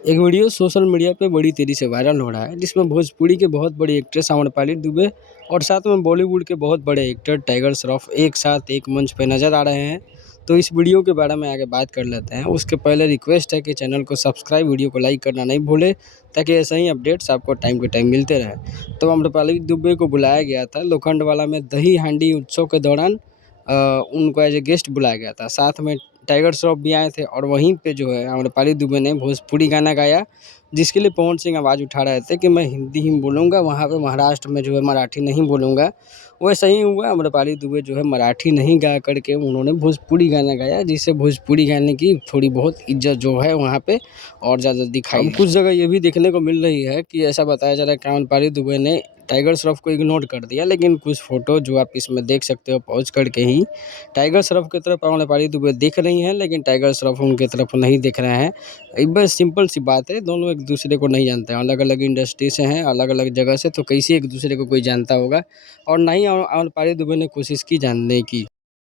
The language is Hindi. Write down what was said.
एक वीडियो सोशल मीडिया पे बड़ी तेज़ी से वायरल हो रहा है जिसमें भोजपुरी के बहुत बड़ी एक्ट्रेस आम्रपाली दुबे और साथ में बॉलीवुड के बहुत बड़े एक्टर टाइगर श्रॉफ एक साथ एक मंच पे नज़र आ रहे हैं। तो इस वीडियो के बारे में आगे बात कर लेते हैं। उसके पहले रिक्वेस्ट है कि चैनल को सब्सक्राइब, वीडियो को लाइक करना नहीं भूले ताकि ऐसे ही अपडेट्स आपको टाइम टू टाइम मिलते रहें। तो आम्रपाली दुबे को बुलाया गया था लोखंडवाला में दही हांडी उत्सव के दौरान। उनको एज ए गेस्ट बुलाया गया था। साथ में टाइगर श्रॉफ भी आए थे और वहीं पे जो है आम्रपाली दुबे ने भोजपुरी गाना गाया, जिसके लिए पवन सिंह आवाज़ उठा रहे थे कि मैं हिंदी ही बोलूँगा, वहाँ पे महाराष्ट्र में जो है मराठी नहीं बोलूँगा। वैसा ही हुआ, आम्रपाली दुबे जो है मराठी नहीं गा कर के उन्होंने भोजपुरी गाना गाया, जिससे भोजपुरी गाने की थोड़ी बहुत इज़्ज़त जो है वहाँ पे और ज़्यादा दिखाई। अब कुछ जगह ये भी देखने को मिल रही है कि ऐसा बताया जा रहा है कि आम्रपाली दुबे ने टाइगर श्रॉफ को इग्नोर कर दिया, लेकिन कुछ फ़ोटो जो आप इसमें देख सकते हो पॉज़ करके ही टाइगर श्रॉफ की तरफ आम्रपाली दुबे देख रही हैं, लेकिन टाइगर श्रॉफ उनकी तरफ नहीं देख रहे हैं। एक बस सिंपल सी बात है, दोनों एक दूसरे को नहीं जानते हैं, अलग-अलग इंडस्ट्री से हैं, अलग-अलग जगह से, तो कैसे एक दूसरे को कोई जानता होगा। और ना ही आम्रपाली दुबे ने कोशिश की जानने की।